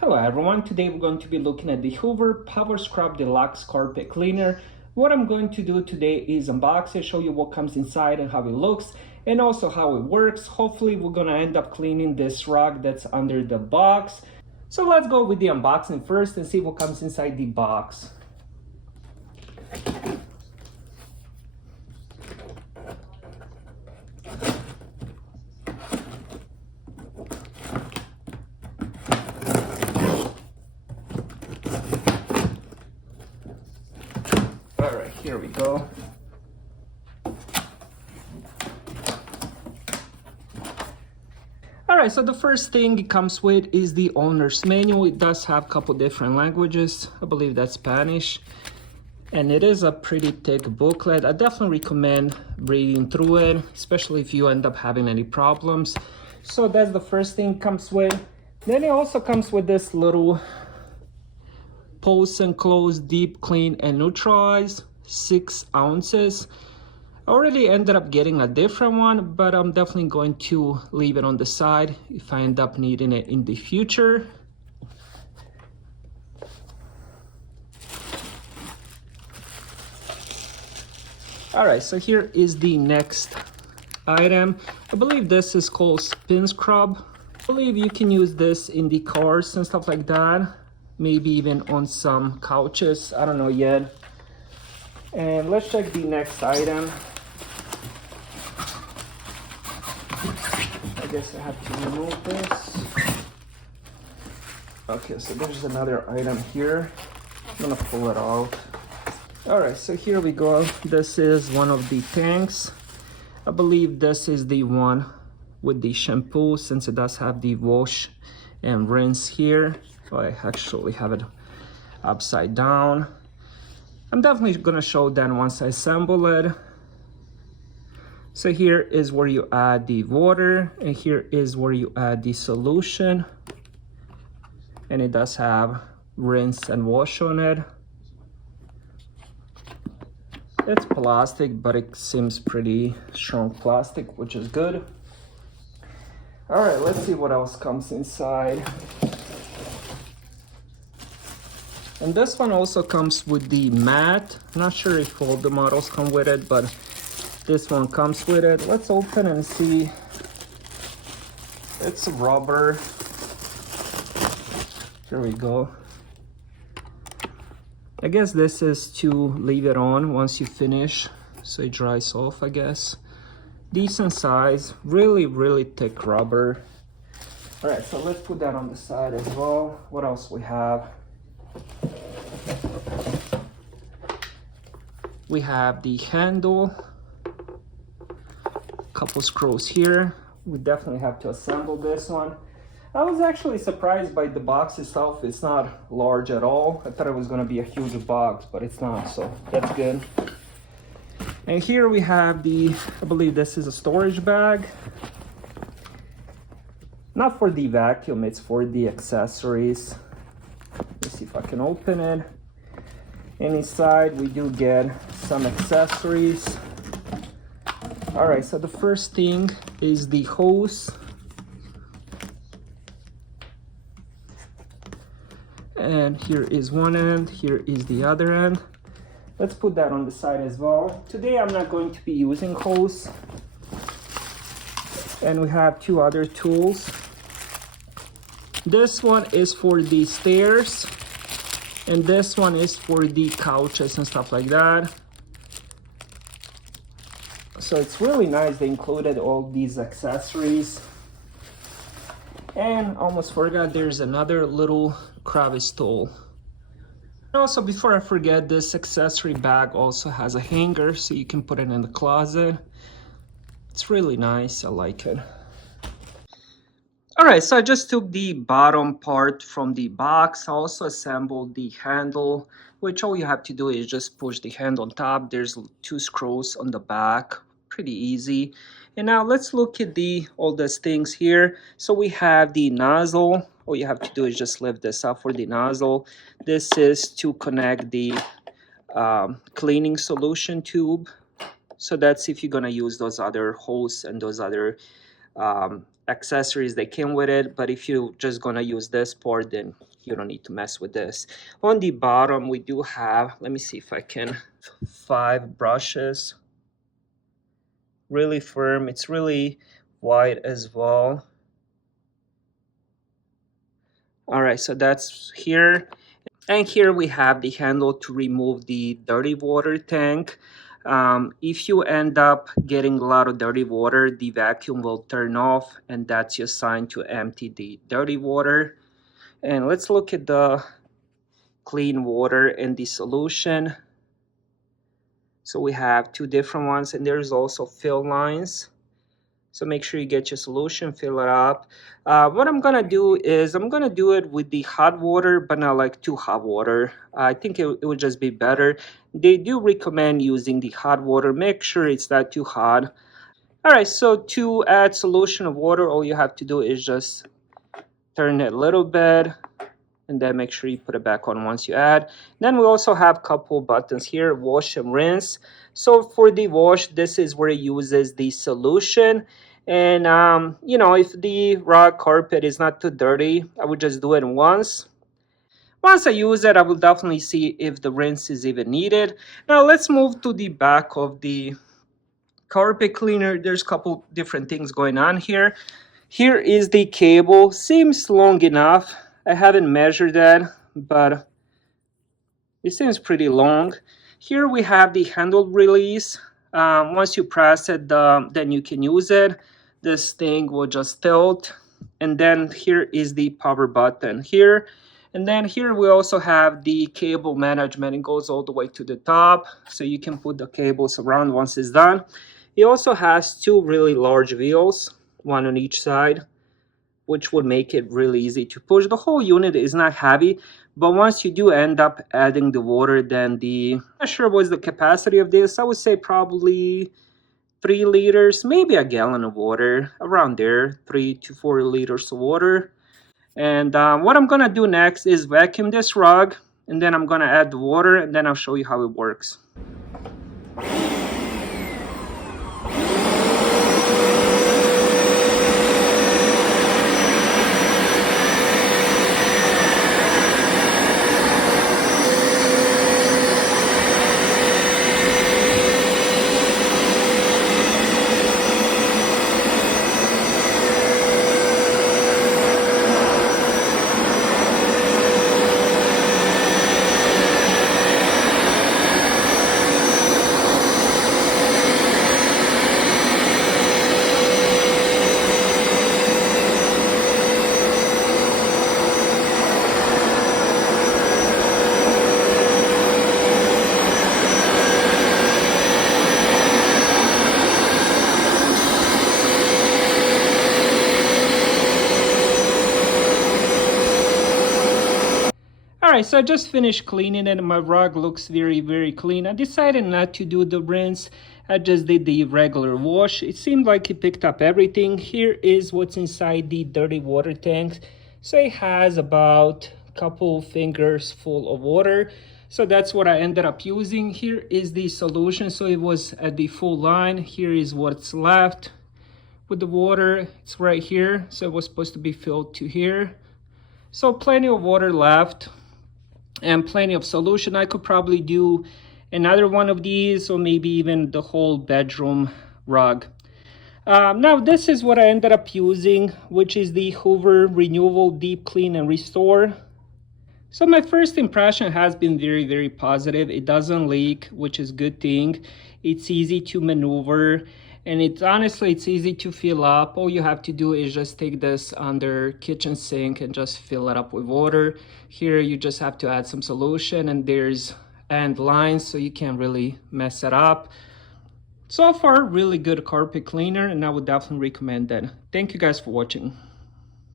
Hello everyone, today we're going to be looking at the Hoover Power Scrub Deluxe Carpet Cleaner. What I'm going to do today is unbox it, show you what comes inside and how it looks, and also how it works. Hopefully we're going to end up cleaning this rug that's under the box. So let's go with the unboxing first and see what comes inside the box. Alright, here we go. Alright, so the first thing it comes with is the owner's manual. It does have a couple different languages. I believe that's Spanish. And it is a pretty thick booklet. I definitely recommend reading through it, especially if you end up having any problems. So that's the first thing it comes with. Then it also comes with this little Post and Close Deep Clean and Neutralize, 6 ounces. I already ended up getting a different one, but I'm definitely going to leave it on the side if I end up needing it in the future. All right, so here is the next item. I believe this is called Spin Scrub. I believe you can use this in the cars and stuff like that. Maybe even on some couches, I don't know yet. And let's check the next item. I guess I have to remove this. Okay, so there's another item here. I'm gonna pull it out. All right, so here we go. This is one of the tanks. I believe this is the one with the shampoo, since it does have the wash and rinse here. Oh, I actually have it upside down. I'm definitely gonna show that once I assemble it. So here is where you add the water, and here is where you add the solution. And it does have rinse and wash on it. It's plastic, but it seems pretty strong plastic, which is good. All right, let's see what else comes inside. And this one also comes with the mat. I'm not sure if all the models come with it, but this one comes with it. Let's open and see. It's rubber. Here we go. I guess this is to leave it on once you finish, so it dries off, I guess. Decent size, really, really thick rubber. All right, so let's put that on the side as well. What else we have? We have the handle, couple screws here. We definitely have to assemble this one. I was actually surprised by the box itself. It's not large at all. I thought it was going to be a huge box, but it's not, so that's good. And here we have the, I believe this is a storage bag. Not for the vacuum, it's for the accessories. Let's see if I can open it. And inside we do get some accessories. All right, so the first thing is the hose. And here is one end, here is the other end. Let's put that on the side as well. Today I'm not going to be using hose. And we have two other tools. This one is for the stairs, and this one is for the couches and stuff like that. So it's really nice they included all these accessories. And almost forgot, there's another little crevice tool. Also, before I forget, this accessory bag also has a hanger, so you can put it in the closet. It's really nice, I like it. All right, so I just took the bottom part from the box. I also assembled the handle, which all you have to do is just push the handle on top. There's 2 screws on the back, pretty easy. And now let's look at all these things here. So we have the nozzle. All you have to do is just lift this up for the nozzle. This is to connect the cleaning solution tube. So that's if you're gonna use those other hose and those other accessories that came with it, but if you're just gonna use this part, then you don't need to mess with this. On the bottom, we do have, let me see if I can, 5 brushes. Really firm, it's really wide as well. All right, so that's here. And here we have the handle to remove the dirty water tank. If you end up getting a lot of dirty water, the vacuum will turn off, and that's your sign to empty the dirty water. And let's look at the clean water in the solution. So we have 2 different ones, and there's also fill lines. So make sure you get your solution, fill it up. What I'm gonna do is I'm gonna do it with the hot water, but not like too hot water. I think it would just be better. They do recommend using the hot water. Make sure it's not too hot. All right, so to add solution of water, all you have to do is just turn it a little bit, and then make sure you put it back on once you add. Then we also have a couple buttons here, wash and rinse. So for the wash, this is where it uses the solution. And you know, if the rug carpet is not too dirty, I would just do it once. Once I use it, I will definitely see if the rinse is even needed. Now let's move to the back of the carpet cleaner. There's a couple different things going on here. Here is the cable, seems long enough. I haven't measured that, but it seems pretty long. Here we have the handle release. Once you press it, then you can use it. This thing will just tilt. And then here is the power button here. And then here we also have the cable management. It goes all the way to the top, so you can put the cables around once it's done. It also has 2 really large wheels, one on each side, which would make it really easy to push. The whole unit is not heavy, but once you do end up adding the water, then I'm not sure what's the capacity of this. I would say probably 3 liters, maybe a gallon of water, around there, 3 to 4 liters of water. And what I'm gonna do next is vacuum this rug, and then I'm gonna add the water, and then I'll show you how it works. Alright, so I just finished cleaning it and my rug looks very clean. I decided not to do the rinse. I just did the regular wash. It seemed like it picked up everything. Here is what's inside the dirty water tank. So it has about a couple fingers full of water. So that's what I ended up using. Here is the solution. So it was at the full line. Here is what's left with the water. It's right here. So it was supposed to be filled to here. So plenty of water left and plenty of solution. I could probably do another one of these, or maybe even the whole bedroom rug. Now this is what I ended up using, which is the Hoover Renewable Deep Clean and Restore. So my first impression has been very positive. It doesn't leak, which is a good thing. It's easy to maneuver, and it's easy to fill up. All you have to do is just take this under kitchen sink and just fill it up with water. Here you just have to add some solution, and there's end lines, so you can't really mess it up. So far, really good carpet cleaner, and I would definitely recommend that. Thank you guys for watching.